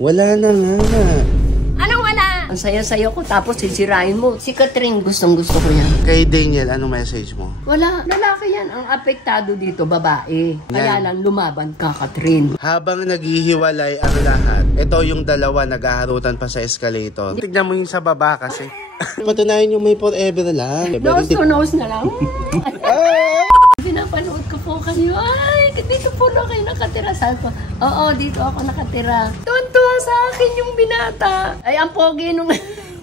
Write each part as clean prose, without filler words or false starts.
Wala na nga. Anong wala? Ang saya-saya ko tapos sisirain mo. Si Catherine, gustong-gusto ko yan. Kay Daniel, anong message mo? Wala. Lalaki yan. Ang apektado dito, babae. Kaya lang lumaban ka, Catherine. Habang naghihiwalay ang lahat, ito yung dalawa naghaharutan pa sa escalator. Tignan mo yung sa baba kasi. Patunayan yung may forever lang. Nose to nose na lang. Pinapanood ko po kayo. Ay, dito po na kayo nakatira. Saan po? Oo, dito ako nakatira. Tuwan-tuwa sa akin yung binata. Ay, ang pogi nung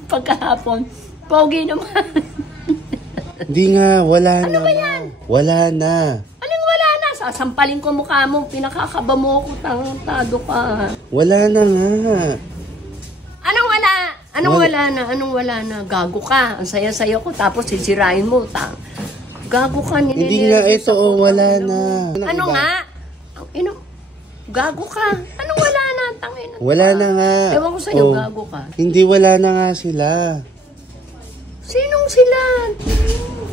pagkahapon. Pogi naman. Hindi nga, wala na. Ano ba yan? Wala na. Anong wala na? Sasampalin ko mukha mo. Pinakakaba mo ko. Tado ka. Wala na nga. Anong wala? Anong wala na? Anong wala na? Gago ka. Ang saya-saya ko. Tapos sisirain mo. Gago ka. Hindi nga ito, wala na. Ano nga? Gago ka. Anong wala na? Tangin. Wala na nga. Ewan ko sa'yo, gago ka. Hindi, wala na nga sila. Sinong sila?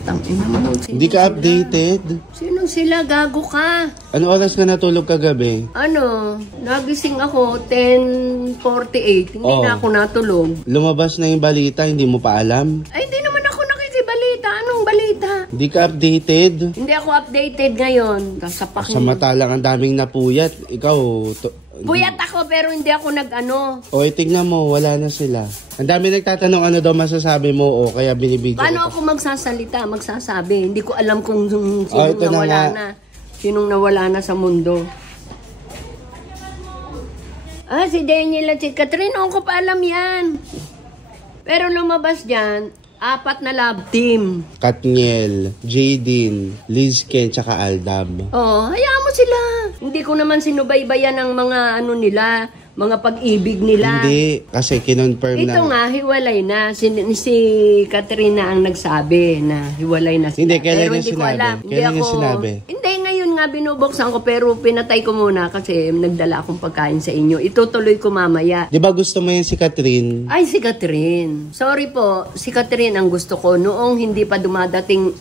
Tangin naman. Hindi ka updated? Sinong sila? Gago ka. Ano oras ka natulog kagabi? Ano? Nagising ako 10:48. Hindi na ako natulog. Lumabas na yung balita, hindi mo pa alam? Ay, hindi naman ako nakikibalita. Anong balita? Hindi ka updated? Hindi ako updated ngayon. Sa mata lang ang daming napuyat. Ikaw... Puyat ako pero hindi ako nag-ano. O, tignan mo, wala na sila. Ang dami nagtatanong ano daw masasabi mo o kaya binibigyan. Paano ako magsasalita, magsasabi? Hindi ko alam kung sinong nawala na. Sinong nawala na sa mundo. Si Daniel at si Catherine, ako pa alam yan. Pero lumabas dyan, 4 na love team. Katniel, Jadine, Lizken, tsaka Aldab. Hayaan mo sila. Hindi ko naman sinubaybayan ng mga ano nila, mga pag-ibig nila. Hindi, kasi kinonfirm na. Ito nga, hiwalay na. Si Catherine na ang nagsabi na hiwalay na sila. Hindi, kailan pero niya sinabi? Kailan niya sinabi? Hindi, ngayon nga binubuksan ko pero pinatay ko muna kasi nagdala akong pagkain sa inyo. Itutuloy ko mamaya. Di ba gusto mo yan si Catherine? Ay, si Catherine. Sorry po, si Catherine ang gusto ko. Noong hindi pa dumadating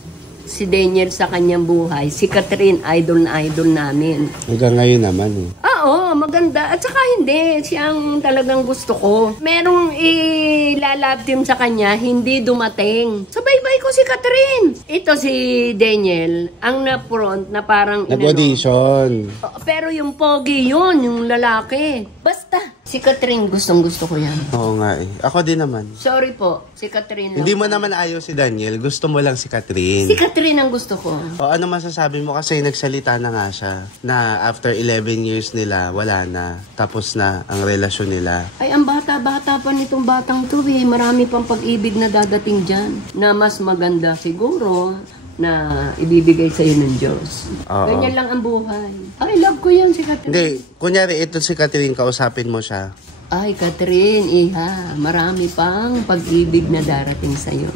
si Daniel sa kanyang buhay, si Catherine, idol na idol namin. Hanggang ngayon naman eh. Oo, maganda. At saka hindi, siyang talagang gusto ko. Merong ilalab team sa kanya, hindi dumating. Sabay-bay ko si Catherine. Ito si Daniel, ang na-front na parang... Nag-audition. Pero yung pogi yun, yung lalaki. Basta, si Catherine, gustong-gusto ko yan. Oo nga eh. Ako din naman. Sorry po, si Catherine lang. Hindi mo naman ayaw si Daniel, gusto mo lang si Catherine. Si Catherine ang gusto ko. O ano masasabi mo kasi nagsalita na nga siya na after 11 years nila, wala na. Tapos na ang relasyon nila. Ay, ang bata-bata pa nitong batang to eh. Marami pang pag-ibig na dadating dyan. Na mas maganda siguro na ibibigay sa'yo ng Diyos. Ganyan lang ang buhay. Ay, love ko yan si Catherine. Hindi, kunyari ito si Catherine, kausapin mo siya. Ay, Catherine, iha, marami pang pag-ibig na darating sa'yo.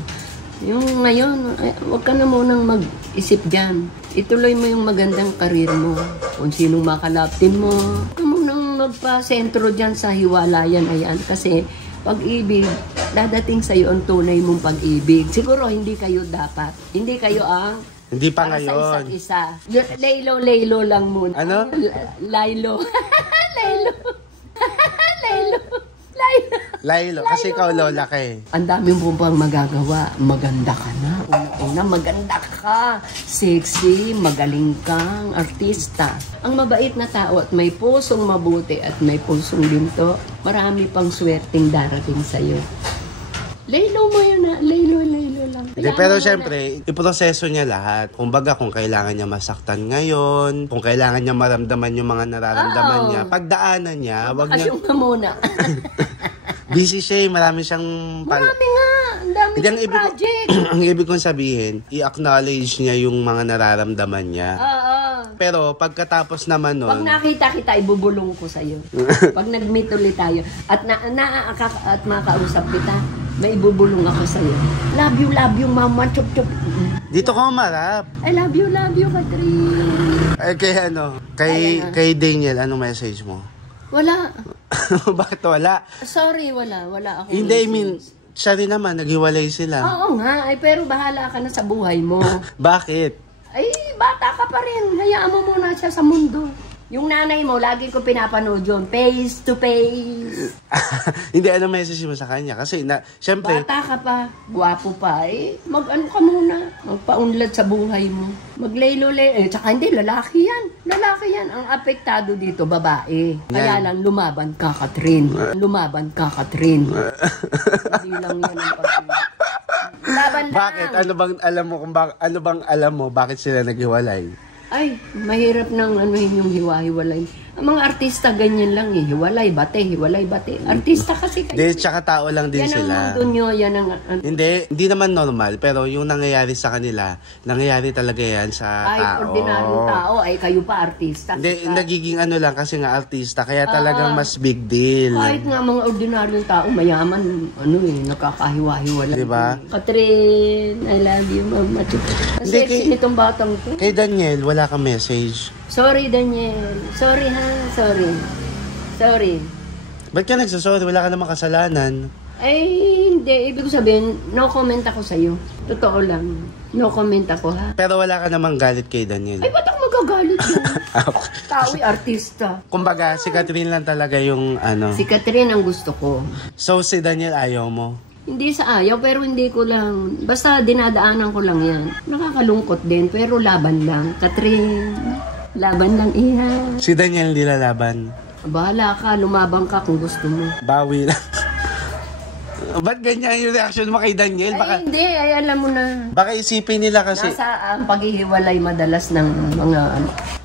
Yung ngayon, huwag ka na munang mag-isip dyan. Ituloy mo yung magandang karir mo. Kung sinong makalaptin mo. Huwag ka munang magpa-sentro dyan sa hiwalayan. Ayan, kasi pag-ibig, dadating sa'yo ang tunay mong pag-ibig. Siguro hindi kayo dapat. Hindi kayo ang... Hindi pa para ngayon. sa isa't isa. Laylo lang muna. Ano? Laylo. Laylo. Laylo. Laylo, kasi ikaw lola ka eh. Ang dami mo pang magagawa. Maganda ka na. Una, maganda ka. Sexy, magaling kang artista. Ang mabait na tao at may pusong mabuti at may pusong linto, marami pang swerteng darating sa'yo. Laylo mo yun na. Laylo lang. Hindi, pero syempre, iproseso niya lahat. Kumbaga, kung kailangan niya masaktan ngayon, kung kailangan niya maramdaman yung mga nararamdaman niya, pagdaanan niya, wag niya... Bakasyon ka muna. Busy siya, marami siyang... Marami nga. Ang dami siyang project. Ang ibig kong sabihin, i-acknowledge niya yung mga nararamdaman niya. Oo. Pero pagkatapos naman nun... Pag nakita kita, ibubulong ko sa'yo. Pag nag-meet ulit tayo, at makausap kita, may ibubulong ako sa'yo. Love you, mama, chup. Dito ka umarap. I love you, Catherine. Kay Daniel, anong message mo? Wala. Bakit wala? Sorry, wala ako. Hindi, I mean, siya rin naman, naghiwalay sila. Oo nga, pero bahala ka na sa buhay mo. Bakit? Ay, bata ka pa rin. Hayaan mo muna siya sa mundo. Yung nanay mo, lagi ko pinapanood yun. Face to face. Hindi, ano message mo sa kanya? Kasi, syempre, Bata ka pa, gwapo pa, mag-ano ka muna, magpaunlad sa buhay mo. Maglay-lulay, tsaka hindi, lalaki yan. Lalaki yan. Ang apektado dito, babae. Kaya lang, lumaban ka, Katrin. Lumaban ka, Katrin. Hindi lang yan ang laban lang. bakit? Ano bang alam mo bakit sila naghiwalay? Ay, mahirap nang yung hiwa-hiwalay. Ang mga artista ganyan lang hiwalay, bate, hiwalay, bate. Artista kasi kayo. Hindi, tsaka tao lang din yan sila. Yan ang mundo nyo, yan ang... Hindi naman normal, pero yung nangyayari sa kanila, nangyayari talaga yan sa ay, tao. ordinaryong tao, ay kayo pa artista. Hindi, nagiging ano lang kasi nga artista, kaya talagang mas big deal. Kahit nga mga ordinaryong tao, mayaman, nakakahiwa-hiwalay. Diba? Katrin, I love you, Mama. Kasi nitong batang to. Kay Daniel, wala kang message. Sorry, Daniel. Sorry, ha? Sorry. Ba't ka nagsasorry? Wala ka namang kasalanan. Ay, hindi. Ibig sabihin, no comment ako sa'yo. Totoo lang. No comment ako, ha? Pero wala ka namang galit kay Daniel. Ay, ba't ako magagalit yun? Tao'y artista. Kumbaga, si Catherine lang talaga yung ano. Si Catherine ang gusto ko. So, si Daniel ayaw mo? Hindi sa ayaw, pero hindi ko lang. Basta dinadaanan ko lang yan. Nakakalungkot din, pero laban lang. Catherine, laban lang, iha. Si Daniel hindi lalaban. Bahala ka, lumabang ka kung gusto mo. Bawi lang. Ba't ganyan yung reaction mo kay Daniel? Ay, hindi. Ay, alam mo na. Baka isipin nila kasi... Nasa ang paghihiwalay madalas ng mga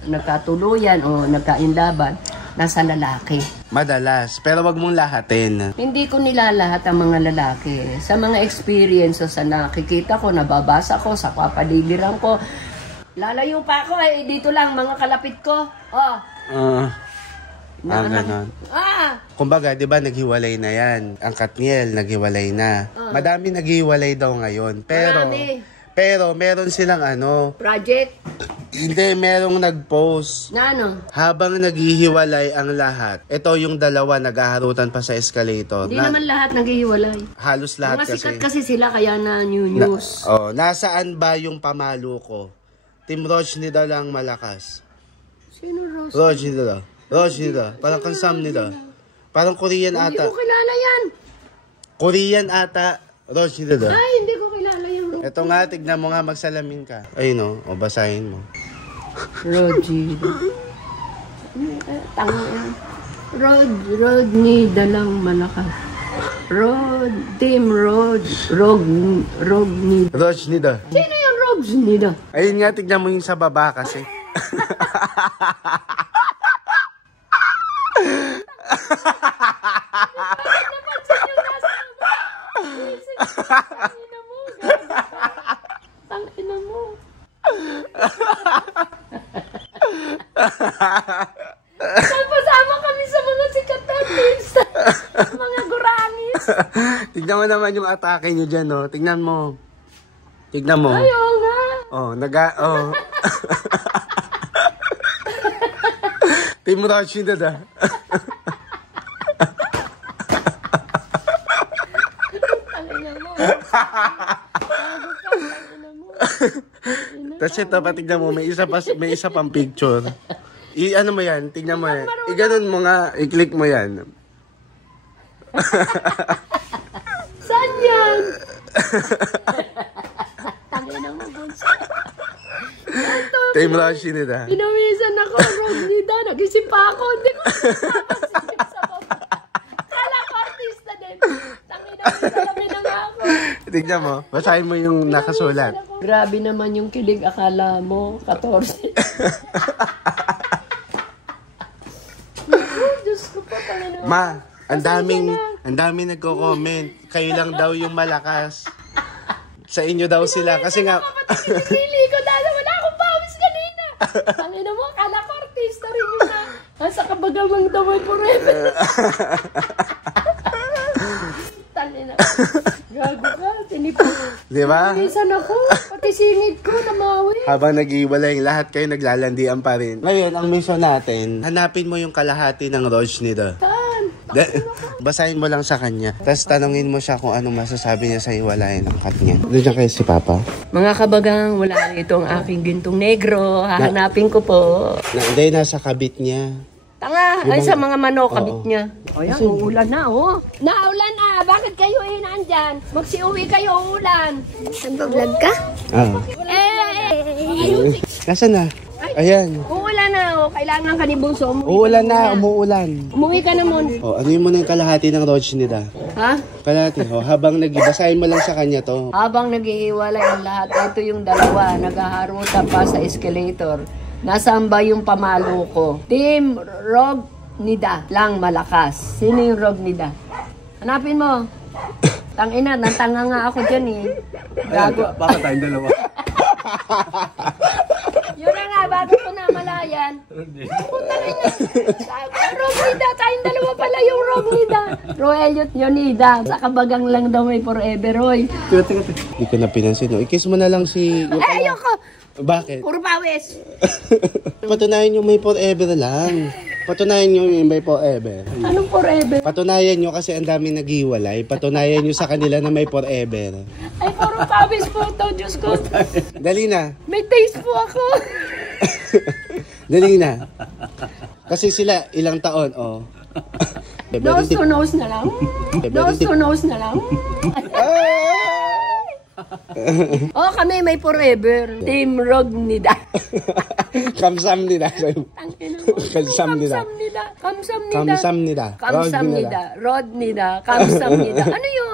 nagkatuluyan o nagkainlaban, nasa lalaki. Madalas. Pero wag mong lahatin. Hindi ko nilalahat ang mga lalaki. Sa mga experiences na nakikita ko, nababasa ko, sa kapaligiran ko, lalayo pa ako dito lang, mga kalapit ko. Ganon. Kumbaga, di ba, naghiwalay na yan. Ang Katniel, naghiwalay na. Madami naghiwalay daw ngayon. Pero, meron silang project? Hindi, merong nag-post. Na ano? Habang naghihiwalay ang lahat, ito yung dalawa naghaharutan pa sa escalator. Hindi naman lahat naghihiwalay. Halos lahat mga kasi. Sikat kasi sila, kaya na new news. Nasaan ba yung pamalo ko? Team Rochnida lang malakas. Sino Rose? Rochnida. Parang kansam nila. Parang Korean Hindi ata. ko kilala yan. Korean ata. Rochnida. Ay, hindi ko kilala yan. Ito nga, tignan mo nga, magsalamin ka. Ayun o, basahin mo. Rogie. Rodnida lang malakas. Rognida. Rochnida. Sino yung Rognida? Ayun nga, tignan mo yung sa baba kasi. Tangina mo. Pasama kami sa mga sikat artista. Mga guranis. Tignan mo naman yung atake nyo dyan, no? Tignan mo. Tignan mo. Ayaw nga. Team Rochnida da. Tapos ito, patignan mo, may isa pang picture. Ano mo yan? Tignan mo yan. Iganon mo nga, i-click mo yan. Saan yan? Tangina mo, bunso. Team Rochnida. Pinamisan ako, Rognida. Nag-isip pa ako. Hindi ko napapasip sa baba. Kala ko artista din. Tangina mo, salamin na nga ako. Tignan mo, basahin mo yung nakasulat. Grabe naman yung kilig. Akala mo, 14. Diyos ko po, Panginoon. Ma, ang daming nagko-comment. Kayo lang daw yung malakas. Sa inyo daw sila. Kasi nga... Pinili ko dahil wala akong pawis kanina. Panginoon mo, akala ko artista rin yun na. Asa ka bagamang damay forever. Tangina. Gago ka, tinipon. Di ba? Minsan ako, pati sinid ko, namawi. Habang nag-iwalay, lahat kayo naglalandian pa rin. Ngayon, ang mission natin, hanapin mo yung kalahati ng Rochnida. Saan? Basahin mo lang sa kanya. Tapos tanungin mo siya kung anong masasabi niya sa iwalayan ng cat niya. Doon dyan kayo si Papa. Mga kabagang, wala rito ang aking gintong negro. Hahanapin ko po. Hindi, nasa kabit niya. Tanga, ay sa mga manok, kabit Oo. niya. O yan, uulan na, oh. Naulan na, bakit kayo nandyan? Magsiuwi kayo, uulan. Nag-vlog ka? Oo. Nasaan na? Ayan. Uulan na, oh. Kailangan ka ni Bunso. Uulan na, umuulan. Umuwi ka na muna. O, ano yun mo na yung kalahati ng Roach nila? Ha? Kalahati, o. Habang basahin mo lang sa kanya to. Habang naghihiwalay ang lahat, ito yung dalawa, naghaharutan pa sa escalator. Nasaan ba yung pamalo ko? Team Rognida lang malakas. Sino yung Rognida? Hanapin mo. Tangina, natanga nga ako dyan eh. Gago. Bakit tayong dalawa? Yun na nga, bago ko na malayan. Punta rin na. Rognida, tayong dalawa pala yung Rognida. Roelliot Yonida. Sa kabagang lang daw may forever, Roy. Hindi ko na pinansin. No? I-kiss mo na lang si... Ayoko! Bakit? Puro pawis. Patunayan nyo may forever lang. Patunayan nyo may forever. Anong forever? Patunayan nyo kasi ang dami naghiwalay. Patunayan nyo sa kanila na may forever. Ay, puro pawis po to, Diyos ko. Dali na. May taste po ako. Dali na. Kasi sila ilang taon, oh. Nose to nose na lang. Nose to nose na lang. Oh, kami may forever. Team Rognida. Kamsam nila. Tangina mo. Kamsam nila. Kamsam nida. Kamsam nila. Kamsam nida. Rod nida. Kamsam nida. Ano yun?